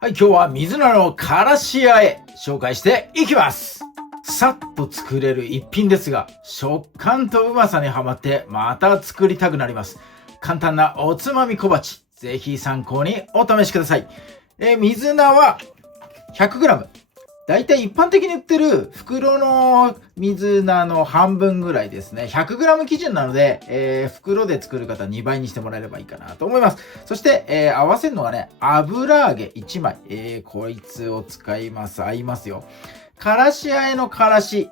はい、今日は水菜のからしあえ紹介していきます。さっと作れる一品ですが、食感とうまさにハマってまた作りたくなります。簡単なおつまみ小鉢、ぜひ参考にお試しください。水菜は 100g。だいたい一般的に売ってる袋の水菜の半分ぐらいですね。100g 基準なので、袋で作る方は2倍にしてもらえればいいかなと思います。そして、合わせるのはね、油揚げ1枚。こいつを使います。合いますよ。からしあえのからし。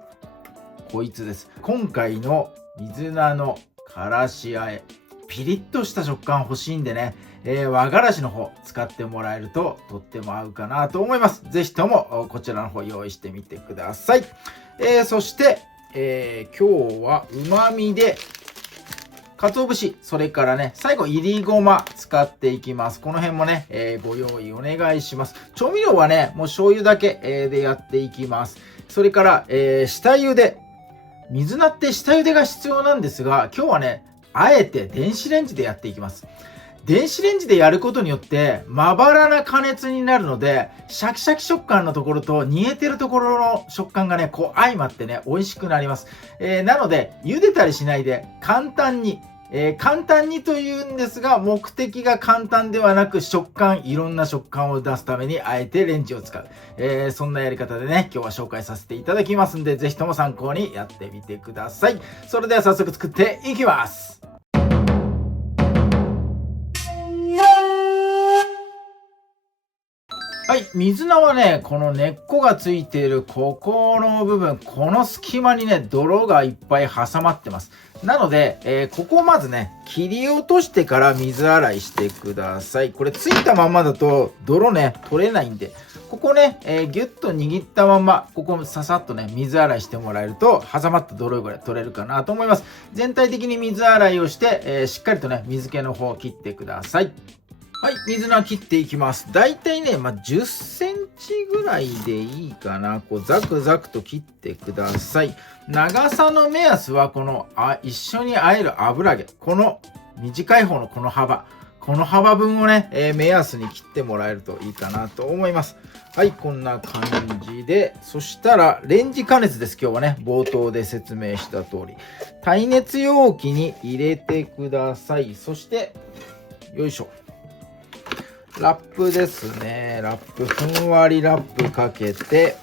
こいつです。今回の水菜のからしあえ。ピリッとした食感欲しいんでね、和がらしの方使ってもらえるととっても合うかなと思います。ぜひともこちらの方用意してみてください。そして、今日は旨味で鰹節、それからね、最後、いりごま使っていきます。この辺もね、ご用意お願いします。調味料はね、もう醤油だけ、でやっていきます。それから、下茹で。水菜って下茹でが必要なんですが、今日はね、あえて電子レンジでやっていきます。電子レンジでやることによってまばらな加熱になるので、シャキシャキ食感のところと煮えてるところの食感がね、こう相まってね、美味しくなります。なので、茹でたりしないで簡単に、簡単にというんですが、目的が簡単ではなくいろんな食感を出すためにあえてレンジを使う。そんなやり方でね、今日は紹介させていただきますんで、ぜひとも参考にやってみてください。それでは早速作っていきます。はい。水菜はね、この根っこがついているここの部分、この隙間にね、泥がいっぱい挟まってます。なので、ここをまずね、切り落としてから水洗いしてください。これついたまんまだと泥ね、取れないんで、ここね、ギュッと握ったまんま、ここささっとね、水洗いしてもらえると、挟まった泥ぐらい取れるかなと思います。全体的に水洗いをして、しっかりとね、水気の方を切ってください。はい、水菜切っていきます。だいたいね、10センチぐらいでいいかな。こう、ザクザクと切ってください。長さの目安は、一緒に和える油揚げ。この短い方のこの幅分をね、目安に切ってもらえるといいかなと思います。はい、こんな感じで。そしたら、レンジ加熱です。今日はね、冒頭で説明した通り。耐熱容器に入れてください。そして、よいしょ。ラップですね。ふんわりラップかけて、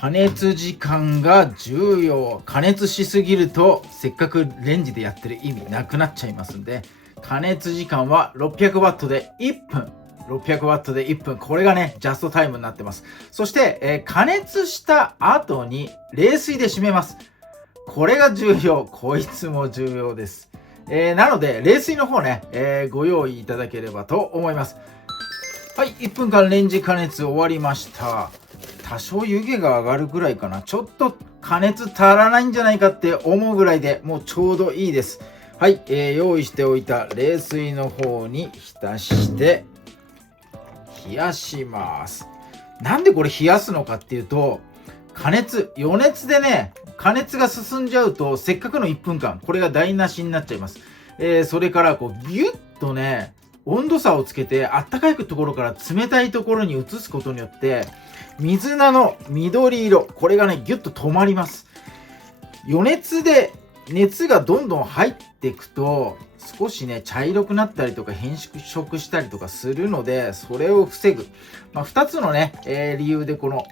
加熱時間が重要。加熱しすぎると、せっかくレンジでやってる意味なくなっちゃいますんで、加熱時間は600ワットで1分。600ワットで1分。これがね、ジャストタイムになってます。そして、加熱した後に冷水で締めます。これが重要。こいつも重要です。なので、冷水の方ね、ご用意いただければと思います。はい、1分間レンジ加熱終わりました。多少湯気が上がるぐらいかな。ちょっと加熱足らないんじゃないかって思うぐらいでもうちょうどいいです。はい、用意しておいた冷水の方に浸して冷やします。なんでこれ冷やすのかっていうと、余熱でね、加熱が進んじゃうと、せっかくの1分間、これが台無しになっちゃいます。それから、ギュッとね、温度差をつけて、あったかいところから冷たいところに移すことによって、水菜の緑色、これがね、ギュッと止まります。余熱で熱がどんどん入っていくと、少しね、茶色くなったりとか変色したりとかするので、それを防ぐ。2つのね、理由でこの、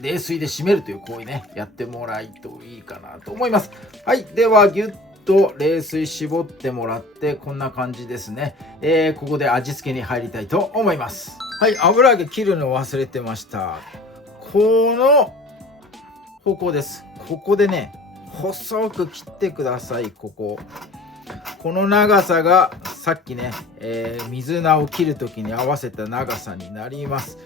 冷水で締めるという行為ね、やってもらいといいかなと思います。はい。では、ぎゅっと冷水絞ってもらって、こんな感じですね。ここで味付けに入りたいと思います。はい。油揚げ切るの忘れてました。この方向です。ここでね、細く切ってください。この長さが、さっきね、水菜を切るときに合わせた長さになります。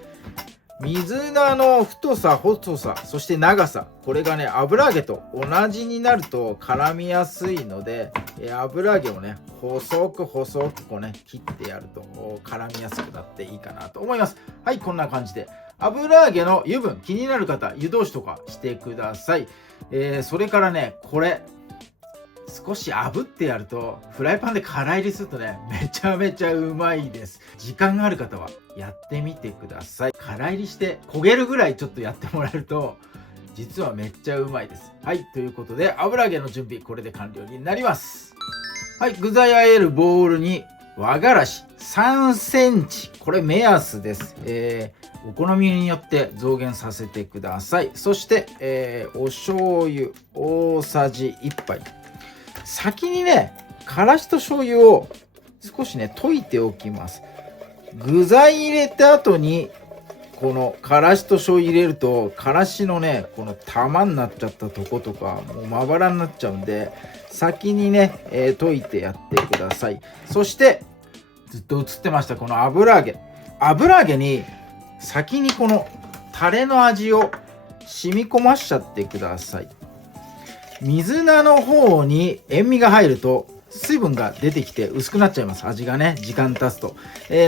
水菜の太さ、細さ、そして長さ。これがね、油揚げと同じになると絡みやすいので、油揚げをね、細くこうね、切ってやると絡みやすくなっていいかなと思います。はい、こんな感じで。油揚げの油分、気になる方、湯通しとかしてください。それからね、これ、少し炙ってやるとフライパンでからいりするとねめちゃめちゃうまいです。時間がある方はやってみてください。からいりして焦げるぐらいちょっとやってもらえると実はめっちゃうまいです。はい、ということで油揚げの準備これで完了になります。はい、具材あえるボウルに和がらし3センチ、これ目安です。お好みによって増減させてください。そして、お醤油大さじ1杯。先にねからしと醤油を少しね溶いておきます。具材入れた後にこのからしと醤油入れるとからしのねこの玉になっちゃったとことかもうまばらになっちゃうんで先にね、溶いてやってください。そしてずっと映ってましたこの油揚げに先にこのタレの味を染み込ましちゃってください。水菜の方に塩味が入ると水分が出てきて薄くなっちゃいます。味がね時間経つと、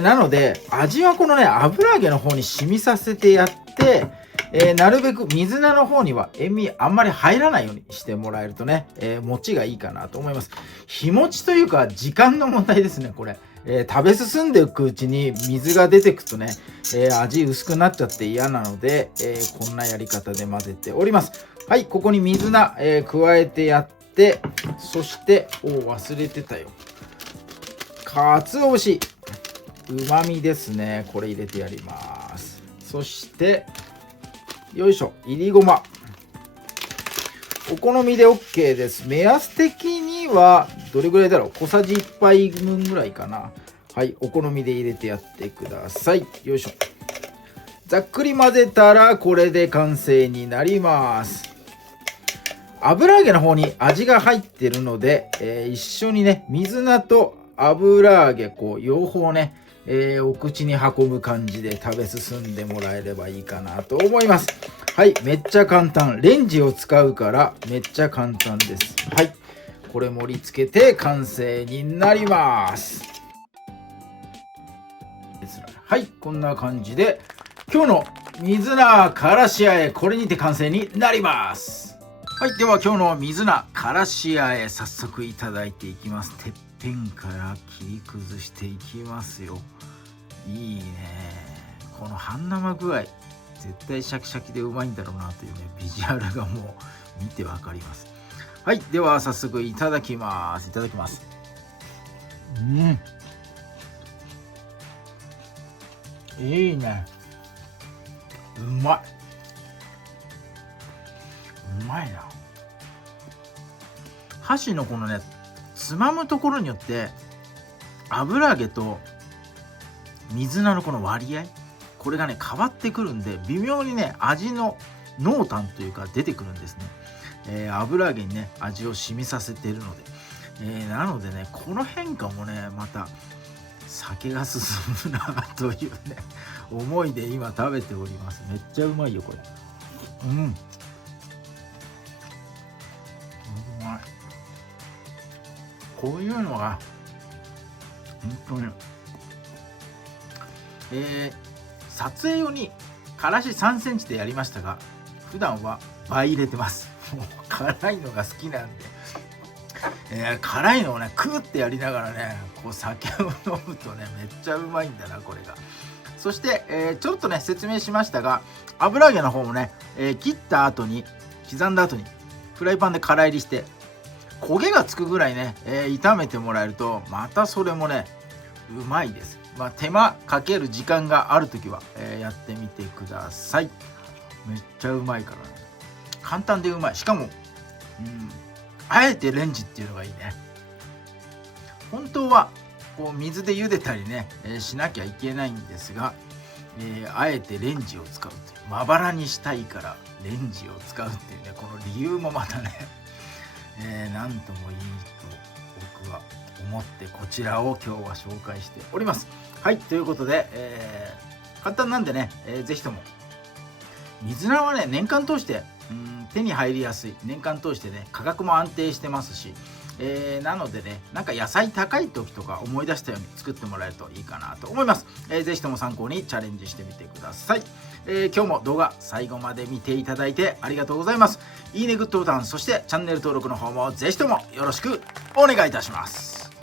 なので味はこのね油揚げの方に染みさせてやって、なるべく水菜の方には塩味あんまり入らないようにしてもらえるとね、持ちがいいかなと思います。日持ちというか時間の問題ですねこれ。食べ進んでいくうちに水が出てくとね、味薄くなっちゃって嫌なので、こんなやり方で混ぜております。はい、ここに水菜、加えてやって、そして忘れてたよ、かつお節うまみですね、これ入れてやります。そしてよいしょ、いりごまお好みで OK です。目安的にはどれぐらいだろう、小さじ1杯分ぐらいかな。はい、お好みで入れてやってください。よいしょ、ざっくり混ぜたらこれで完成になります。油揚げの方に味が入ってるので、一緒にね水菜と油揚げ両方ね、お口に運ぶ感じで食べ進んでもらえればいいかなと思います。はい、めっちゃ簡単、レンジを使うからめっちゃ簡単です。はい、これ盛り付けて完成になります。はい、こんな感じで今日の水菜からしあえこれにて完成になります。はい、では今日の水菜からしあえ早速いただいていきます。てっぺんから切り崩していきますよ。いいね、この半生具合絶対シャキシャキでうまいんだろうなというねビジュアルがもう見てわかります。はい、では早速いただきます。いただきます。いいね、うまいな。箸のこのねつまむところによって油揚げと水菜のこの割合これがね変わってくるんで微妙にね味の濃淡というか出てくるんですね。油揚げにね味を染みさせているので、なのでねこの変化もねまた酒が進むなというね思いで今食べております。めっちゃうまいよこれ。うまい。こういうのが本当に撮影用にからし3センチでやりましたが普段は倍入れてます。もう辛いのが好きなんで、辛いのをねクーってやりながらね酒を飲むとねめっちゃうまいんだなこれが。そして、ちょっとね説明しましたが油揚げの方もね、切った後に刻んだ後にフライパンでからいりして焦げがつくぐらいね、炒めてもらえるとまたそれもねうまいです。手間かける時間がある時は、やってみてください。めっちゃうまいからね、簡単でうまい。しかもあえてレンジっていうのがいいね。本当は水で茹でたりね、しなきゃいけないんですが、あえてレンジを使うというまばらにしたいからレンジを使うっていうねこの理由もまたねなんともいいと僕は思ってこちらを今日は紹介しております。はい、ということで、簡単なんでね、ぜひとも水菜はね年間通して手に入りやすい、年間通してね価格も安定してますし、なのでね、なんか野菜高い時とか思い出したように作ってもらえるといいかなと思います。ぜひとも参考にチャレンジしてみてください。今日も動画最後まで見ていただいてありがとうございます。いいね、グッドボタン、そしてチャンネル登録の方もぜひともよろしくお願いいたします。